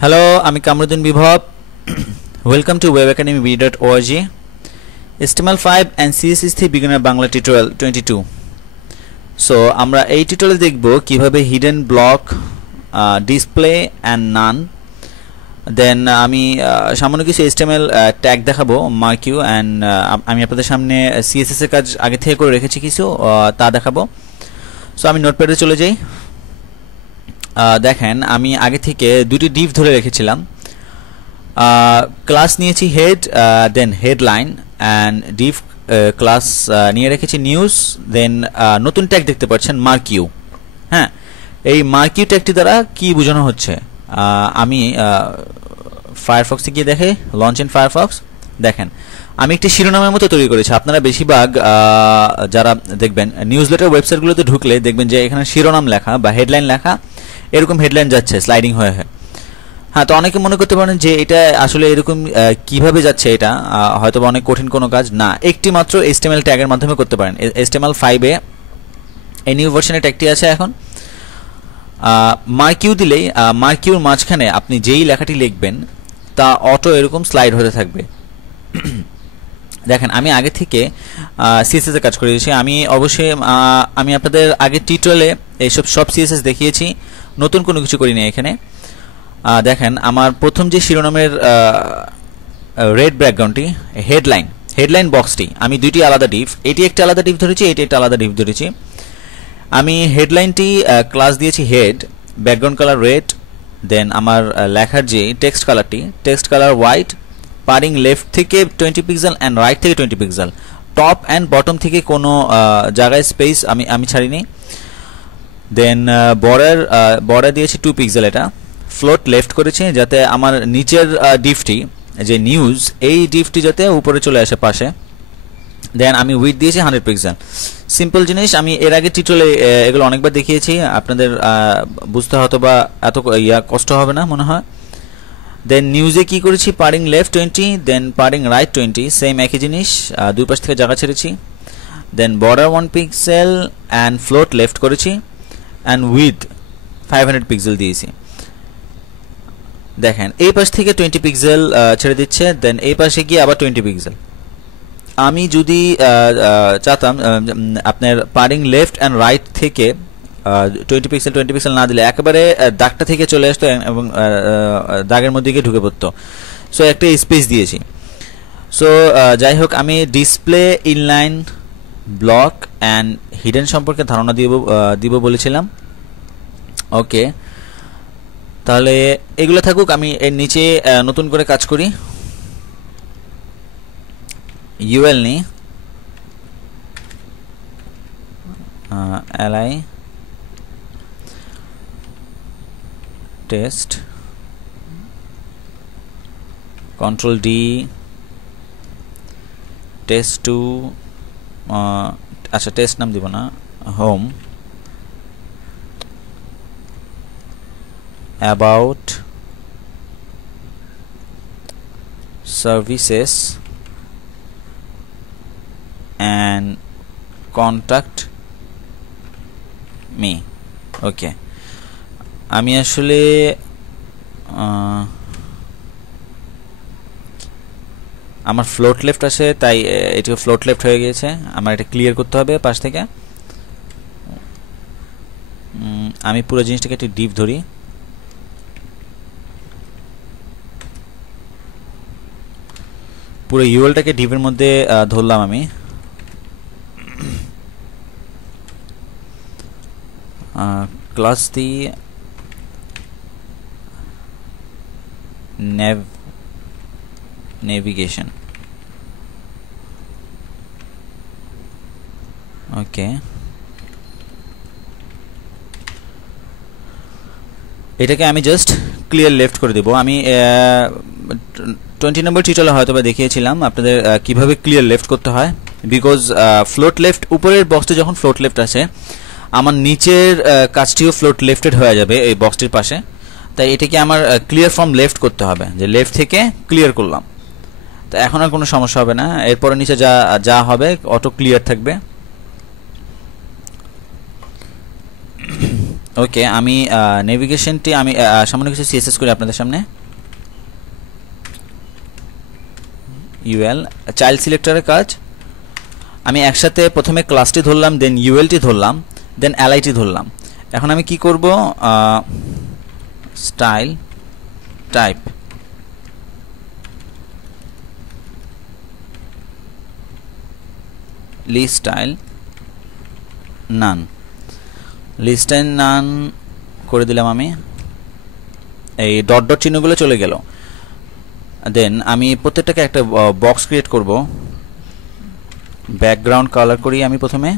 Hello, আমি Kamruddin Bibhab. Welcome to webacademy.org HTML5 and CSS3 beginner Bangla tutorial 22। So আমরা এই টিউটোরিয়ালে দেখব কিভাবে hidden block display and none, then আমি সামান্য কিছু HTML ট্যাগ দেখাবো, মার্কিউ, অ্যান্ড আমি আপনাদের সামনে CSS এর কাজ আগে থেকে করে রেখেছি কিছু, তা দেখাবো। সো আমি নোটপ্যাডে চলে যাই। দেখেন, আমি আগে থেকে দুটি ডিভ ধরে রেখেছিলাম। ক্লাস নিয়েছি head, then headline, and div class নিয়ে রেখেছি নিউজ, দেন নতুন ট্যাগ দেখতে পাচ্ছেন মার্কিউ। হ্যাঁ, এই মার্কিউ ট্যাগটি দ্বারা কি বোঝানো হচ্ছে, আমি ফায়ারফক্সে গিয়ে দেখে, লঞ্চ ইন ফায়ারফক্স। দেখেন, আমি একটি শিরোনামের মতো তৈরি করেছি। আপনারা বেশিরভাগ যারা দেখবেন নিউজ লেটার ওয়েবসাইটগুলোতে ঢুকলে দেখবেন যে এখানে শিরোনাম লেখা বা হেডলাইন লেখা, এরকম হেডলাইন যাচ্ছে স্লাইডিং হয়ে। হ্যাঁ, তো অনেকে মনে করতে পারেন যে এটা আসলে এরকম কিভাবে যাচ্ছে, এটা হয়তো অনেক কঠিন কোনো কাজ না। একটি মাত্র HTML ট্যাগের মাধ্যমে করতে পারেন। HTML5-এ এই নিউ ভার্সনের ট্যাগটি আছে। এখন মার্কিউ দিলেই মার্কিউর মাঝখানে আপনি যেই লেখাটি লিখবেন তা অটো এরকম স্লাইড হতে থাকবে। দেখেন, আমি আগে থেকে CSS এর কাজ করে দিয়েছি। আমি অবশ্যই আমি আপনাদের আগের টিউটোরিয়ালে এইসব সব CSS দেখিয়েছি, নতুন কোনো কিছু করিনি এখানে। দেখেন, আমার প্রথম যে শিরোনামের রেড ব্যাকগ্রাউন্ডটি, হেডলাইন বক্সটি, আমি দুইটি আলাদা ডিভ, এটি একটা আলাদা ডিভ ধরেছি, এটি একটা আলাদা ডিভ ধরেছি। আমি হেডলাইনটি ক্লাস দিয়েছি হেড, ব্যাকগ্রাউন্ড কালার রেড, দেন আমার লেখার যে টেক্সট কালার হোয়াইট, পারিং লেফট থেকে 20 পিক্সেল অ্যান্ড রাইট থেকে 20 পিক্সেল, টপ অ্যান্ড বটম থেকে কোনো জায়গায় স্পেস আমি ছাড়িনি। দেন বর্ডার দিয়েছি 2 পিক্সেল, এটা ফ্লোট লেফট করেছি যাতে আমার নিচের ডিভটি যে নিউজ, এই ডিভটি যাতে উপরে চলে আসে পাশে। দেন আমি উইথ দিয়েছি 100 পিক্সেল। সিম্পল জিনিস, আমি এর আগে টিউটোরিয়ালে এগুলো অনেকবার দেখিয়েছি, আপনাদের বুঝতে হয়তো বা এত কষ্ট হবে না মনে হয়। দেন নিউজে কি করেছি, padding left 20, then padding right 20, same একই জিনিস, দুই পাশ থেকে জায়গা ছেড়েছি। Then border 1 pixel and float left করেছি, অ্যান্ড উইথ 500 পিক্সেল দিয়েছি। দেখেন, এই পাশ থেকে 20 পিক্সেল ছেড়ে দিচ্ছে, দেন এই পাশে গিয়ে আবার 20 পিক্সেল। আমি যদি চাতাম আপনার পারিং লেফট অ্যান্ড রাইট থেকে 20 পিক্সেল না দিলে একেবারে দাগটা থেকে চলে আসতো এবং দাগের মধ্যে গিয়ে ঢুকে পড়তো। সো একটা স্পেস দিয়েছি। সো যাই হোক, আমি display, inline, block and hidden সম্পর্কে ধারণা দিব বলেছিলাম। ওকে, তাহলে এগুলো থাকুক, আমি এর নিচে নতুন করে কাজ করি। UL নিই, li টেস্ট, Ctrl D, টেস্ট2, আচ্ছা টেস্ট নাম দিব না, home, about, services and contact me. Okay, আমি আসলে আমার ফ্লোট লেফট আছে, তাই এটি ফ্লোট লেফট হয়ে গিয়েছে। আমার এটা ক্লিয়ার করতে হবে পাশ থেকে। আমি পুরো জিনিসটাকে একটি ডিপ ধরি। পুরো ইউএলটাকে ডিপের মধ্যে ধরলাম আমি। ক্লাস দি নেভিগেশন। ওকে, এটাকে আমি জাস্ট ক্লিয়ার লেফট করে দেব। আমি 20 নম্বর টিউটোরিয়ালে হয়তো বা দেখিয়েছিলাম আপনাদের কিভাবে ক্লিয়ার লেফট করতে হয়। বিকজ ফ্লোট লেফট, উপরের বক্সে যখন ফ্লোট লেফট আছে, আমার নিচের কাজটিও ফ্লোট লেফটেড হয়ে যাবে এই বক্সটির পাশে। তাই এটাকে আমার ক্লিয়ার ফ্রম লেফট করতে হবে, যে লেফট থেকে ক্লিয়ার করলাম। তো এখন আর কোনো সমস্যা হবে না, এরপরে নিচে যা হবে অটো ক্লিয়ার থাকবে। ওকে, আমি নেভিগেশনটি আমি সামান্য কিছু সিএসএস করি আপনাদের সামনে। ইউএল চাইল্ড সিলেক্টরের কাজ, আমি একসাথে প্রথমে ক্লাসটি ধরলাম, দেন ইউএলটি ধরলাম, দেন এলআইটি ধরলাম। এখন আমি কি করব, স্টাইল টাইপ লিস্ট স্টাইল নান, লিস্ট স্টাইল নান করে দিলাম আমি। এই ডট ডট চিহ্নগুলো চলে গেল। দেন আমি প্রত্যেকটাকে একটা বক্স ক্রিয়েট করব। ব্যাকগ্রাউন্ড কালার করি আমি প্রথমে,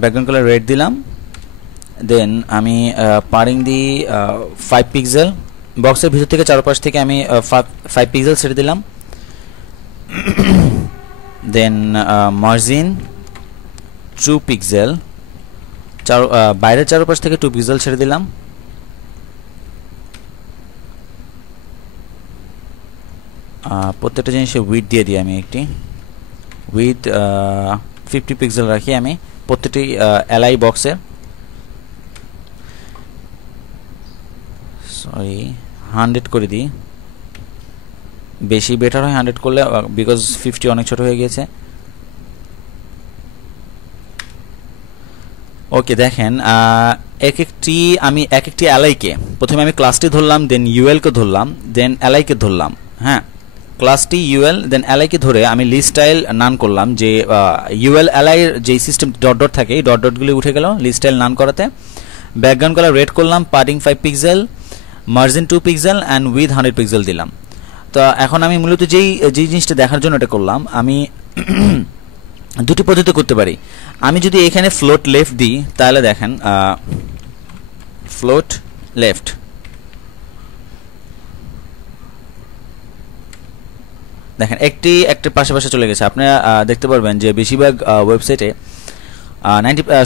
ব্যাকগ্রাউন্ড কালার রেড দিলাম। দেন আমি পারিং দি 5 পিক্সেল, বক্সের ভিতর থেকে চারপাশ থেকে আমি 5 পিক্সেল ছেড়ে দিলাম। দেন মার্জিন 2 পিক্সেল, বাইরের চারপাশ থেকে 2 পিক্সেল ছেড়ে দিলাম। প্রত্যেকটা জিনিসে উইথ দিয়ে দিই আমি একটি উইথ 50 পিক্সেল রাখি আমি প্রত্যেকটি এলআই বক্সে। সরি 100 করে দিই, বেশি বেটার হয় 100 করলে, বিকজ 50 অনেক ছোট হয়ে গিয়েছে। ওকে, দেখেন এক একটি এলআইকে প্রথমে আমি ক্লাসটি ধরলাম, দেন ইউএলকে ধরলাম, দেন এলআইকে ধরলাম। হ্যাঁ, ক্লাসটি ইউএল দেন এলআইকে ধরে আমি লিস্ট স্টাইল নান করলাম, যে ইউএল এলআই যে সিস্টেম ডট ডট থাকে এই ডট ডটগুলি উঠে গেল লিস্ট স্টাইল নান করাতে। ব্যাকগ্রাউন্ড কালার রেড করলাম, পারিং 5 pixel, margin 2 pixel and with 100 pixel দিলাম। তো এখন আমি মূলত যেই জিনিসটা দেখার জন্য এটা করলাম, আমি দুটি পদ্ধতি করতে পারি। আমি যদি এখানে ফ্লোট লেফট দিই তাহলে দেখেন ফ্লোট লেফট, দেখেন একটা পাশাপাশি চলে গেছে। আপনারা দেখতে পারবেন যে বেশিরভাগ ওয়েবসাইটে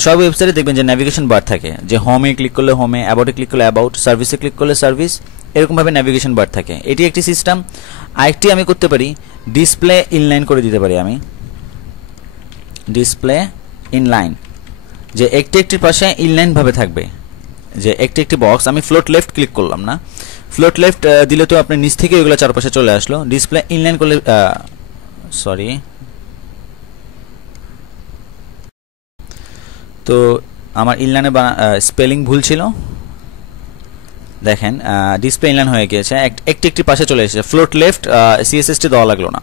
সব ওয়েবসাইটে দেখবেন যে নেভিগেশন বার থাকে, যে হোমে ক্লিক করলে হোমে, অ্যাবাউটে ক্লিক করলে অ্যাবাউট, সার্ভিসে ক্লিক করলে সার্ভিস, এরকমভাবে নেভিগেশন বার থাকে। এটি একটি সিস্টেম। আরেকটি আমি করতে পারি, ডিসপ্লে ইনলাইন করে দিতে পারি আমি, ডিসপ্লে ইনলাইন, যে একটির পাশে ইনলাইনভাবে থাকবে, যে একটি বক্স। আমি ফ্লোট লেফট ক্লিক করলাম না, ফ্লোট লেফট দিলে তো আপনি নিচ থেকে ওইগুলো চারপাশে চলে আসলো। ডিসপ্লে ইনলাইন করলে সরি, তো আমার ইনলাইনে স্পেলিং ভুল ছিল। দেখেন ডিসপ্লে ইনলাইন হয়ে গিয়েছে, একটি পাশে চলে এসেছে। ফ্লোট লেফট সিএসএসটি দেওয়া লাগলো না।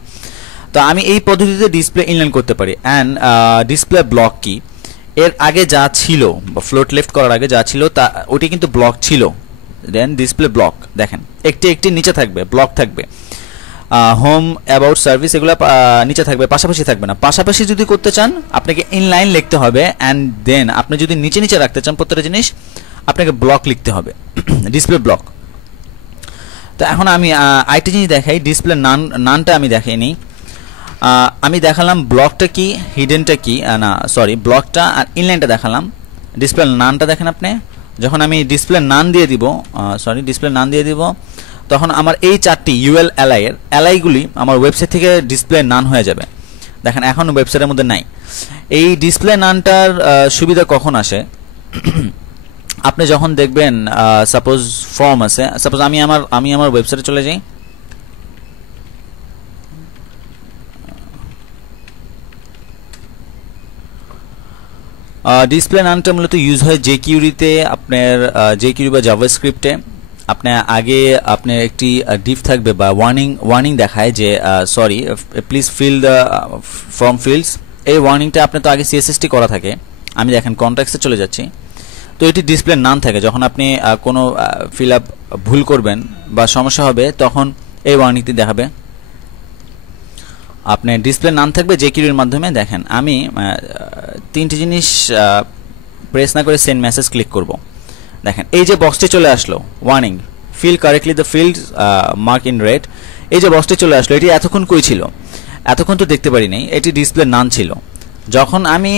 তো আমি এই পদ্ধতিতে ডিসপ্লে ইনলাইন করতে পারি। অ্যান্ড ডিসপ্লে ব্লক কি, এর আগে যা ছিল বা ফ্লোট লেফট করার আগে যা ছিল তা ওটি কিন্তু ব্লক ছিল। দেন ডিসপ্লে ব্লক, দেখেন একটি নিচে থাকবে, ব্লক থাকবে, হোম, অ্যাবাউট, সার্ভিস এগুলো নিচে থাকবে, পাশাপাশি থাকবে না। পাশাপাশি যদি করতে চান আপনাকে ইনলাইন লিখতে হবে, অ্যান্ড দেন আপনি যদি নিচে নিচে রাখতে চান প্রত্যেকটা জিনিস আপনাকে ব্লক লিখতে হবে, ডিসপ্লে ব্লক। তো এখন আমি আরেকটি জিনিস দেখাই, ডিসপ্লে নানটা আমি দেখাইনি। আমি দেখালাম ব্লকটা কি, হিডেনটা কি, না সরি, ব্লকটা আর ইনলাইনটা দেখালাম। ডিসপ্লে নানটা দেখেন আপনি, যখন আমি ডিসপ্লে নান দিয়ে দিব, ডিসপ্লে নান দিয়ে দিব, তখন আমার এই চারটি ইউএল এলআইগুলি আমার ওয়েবসাইট থেকে ডিসপ্লে নান হয়ে যাবে। দেখেন এখন ওয়েবসাইটের মধ্যে নাই। এই ডিসপ্লে নানটার সুবিধা কখন আসে, আপনি যখন দেখবেন সাপোজ ফর্ম আছে, সাপোজ আমি আমার ওয়েবসাইটে চলে যাই, ডিসপ্লে নানটা মূলত ইউজ হয় জেকিউরিতে, আপনার জেকিউরি বা জাভাস্ক্রিপ্টে। আপনার আগে আপনার একটি ডিফ থাকবে বা ওয়ার্নিং দেখায় যে sorry please fill the form fields. এই ওয়ার্নিংটা আপনার তো আগে সিএসএসটি করা থাকে। আমি দেখেন কন্ট্যাক্টসে চলে যাচ্ছি, তো এটি ডিসপ্লে নান থাকে। যখন আপনি কোনো ফিল আপ ভুল করবেন বা সমস্যা হবে তখন এই ওয়ার্নিংটি দেখাবে। আপনার ডিসপ্লে নাম থাকবে জেকিউরির মাধ্যমে। দেখেন আমি তিনটি জিনিস প্রেস না করে সেন্ড মেসেজ ক্লিক করব। দেখেন এই যে বক্সটি চলে আসলো, warning fill correctly the field mark in red, এই যে বক্সটি চলে আসলো, এটি এতক্ষণ কই ছিল? এতক্ষণ তো দেখতে পারি নাই, এটি ডিসপ্লে নান ছিল। যখন আমি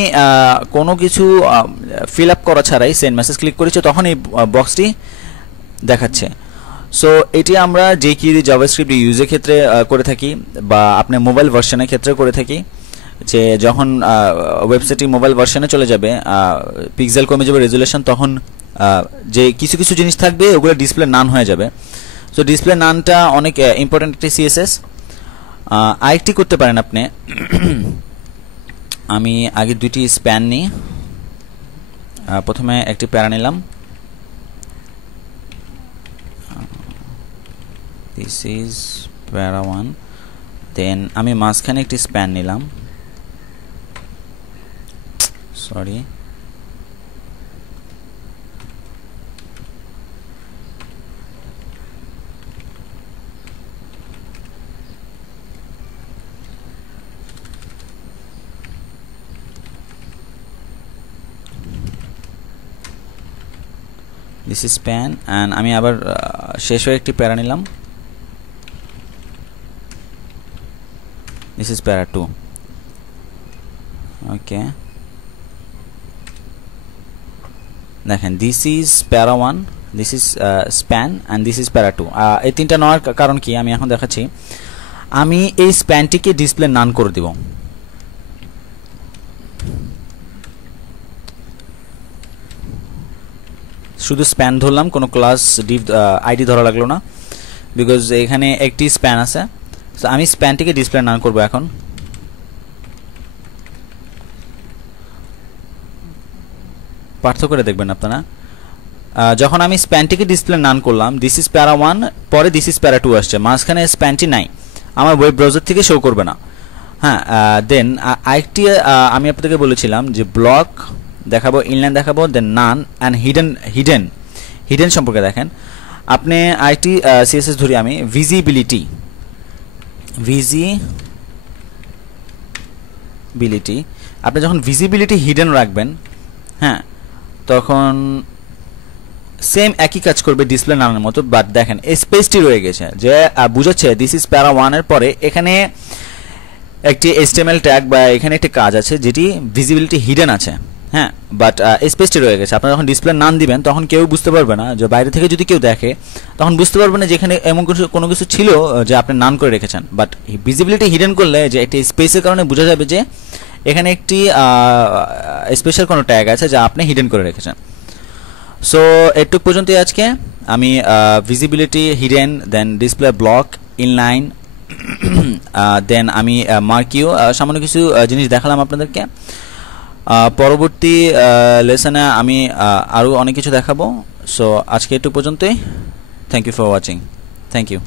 কোনো কিছু ফিল আপ করা ছাড়াই সেন্ড মেসেজ ক্লিক করেছি তখন এই বক্সটি দেখাচ্ছে। সো এটি আমরা জেকিউরি জাভাস্ক্রিপ্ট ইউজের ক্ষেত্রে করে থাকি বা আপনার মোবাইল ভার্সনের ক্ষেত্রে করে থাকি। যে যখন ওয়েবসাইটটি মোবাইল ভার্সনে চলে যাবে, পিক্সেল কমে যাবে, রেজুলেশন, তখন যে কিছু কিছু জিনিস থাকবে ওগুলো ডিসপ্লে নান হয়ে যাবে। সো ডিসপ্লে নানটা অনেক ইম্পর্টেন্ট একটি সিএসএস। আরেকটি করতে পারেন আপনি, আমি আগে দুইটি স্প্যান নিই। প্রথমে একটি প্যারা নিলাম, দিস ইজ প্যারা 1, দেন আমি মাঝখানে একটি স্প্যান নিলাম, sorry, this is span, and আমি আবার শেষ হয়ে একটি প্যারা নিলাম, দিস ইজ প্যারা 2। ওকে, দেখেন দিস ইজ প্যারা 1, this is span, and this is প্যারা 2। এই তিনটা নেওয়ার কারণ কি আমি এখন দেখাচ্ছি। আমি এই স্প্যানটিকে ডিসপ্লে নান করে দিব। শুধু স্প্যান ধরলাম, কোনো ক্লাস ডিভ আইডি ধরা লাগলো না, বিকজ এখানে একটি স্প্যান আছে। সো আমি স্প্যানটিকে ডিসপ্লে নান করব। এখন পার্থক্য করে দেখবেন আপনারা, যখন আমি স্প্যানটিকে ডিসপ্লে নান করলাম, দিস ইজ প্যারা 1, পরে দিস ইজ প্যারা 2 আসছে, মাঝখানে স্প্যানটি নাই, আমার ওয়েব ব্রাউজার থেকে শো করবে না। হ্যাঁ, দেন আরেকটি আমি আপনাদেরকে বলেছিলাম যে ব্লক দেখাবো, ইনলাইন দেখাবো, দেন নান অ্যান্ড হিডেন সম্পর্কে দেখেন। আপনি আরেকটি সিএসএস ধরি আমি, ভিজিবিলিটি। আপনি যখন ভিজিবিলিটি হিডেন রাখবেন, হ্যাঁ, তখন সেম একই কাজ করবে ডিসপ্লে নানের মতো, বাট দেখেন এই স্পেসটি রয়ে গেছে, যে বুঝাচ্ছে দিস ইজ প্যারা 1 এর পরে এখানে একটি HTML ট্যাগ বা এখানে একটি কাজ আছে যেটি ভিজিবিলিটি হিডেন আছে। হ্যাঁ, বাট স্পেসটি রয়ে গেছে। আপনারা যখন ডিসপ্লে নান দিবেন তখন কেউ বুঝতে পারবে না, যে বাইরে থেকে যদি কেউ দেখে তখন বুঝতে পারবে না যে এখানে এমন কোনো কিছু ছিল যে আপনি নান করে রেখেছেন। বাট ভিজিবিলিটি হিডেন করলে যে একটি স্পেসের কারণে বোঝা যাবে যে এখানে একটি স্পেশাল কোনো ট্যাগ আছে যা আপনি হিডেন করে রেখেছেন। সো এটুক পর্যন্তই আজকে। আমি ভিজিবিলিটি হিডেন, দেন ডিসপ্লে ব্লক, ইনলাইন, দেন আমি মার্কিও সামান্য কিছু জিনিস দেখালাম আপনাদেরকে। পরবর্তী লেসনে আমি আরও অনেক কিছু দেখাবো। সো আজকে এটুক পর্যন্তই। Thank you for watching. Thank you.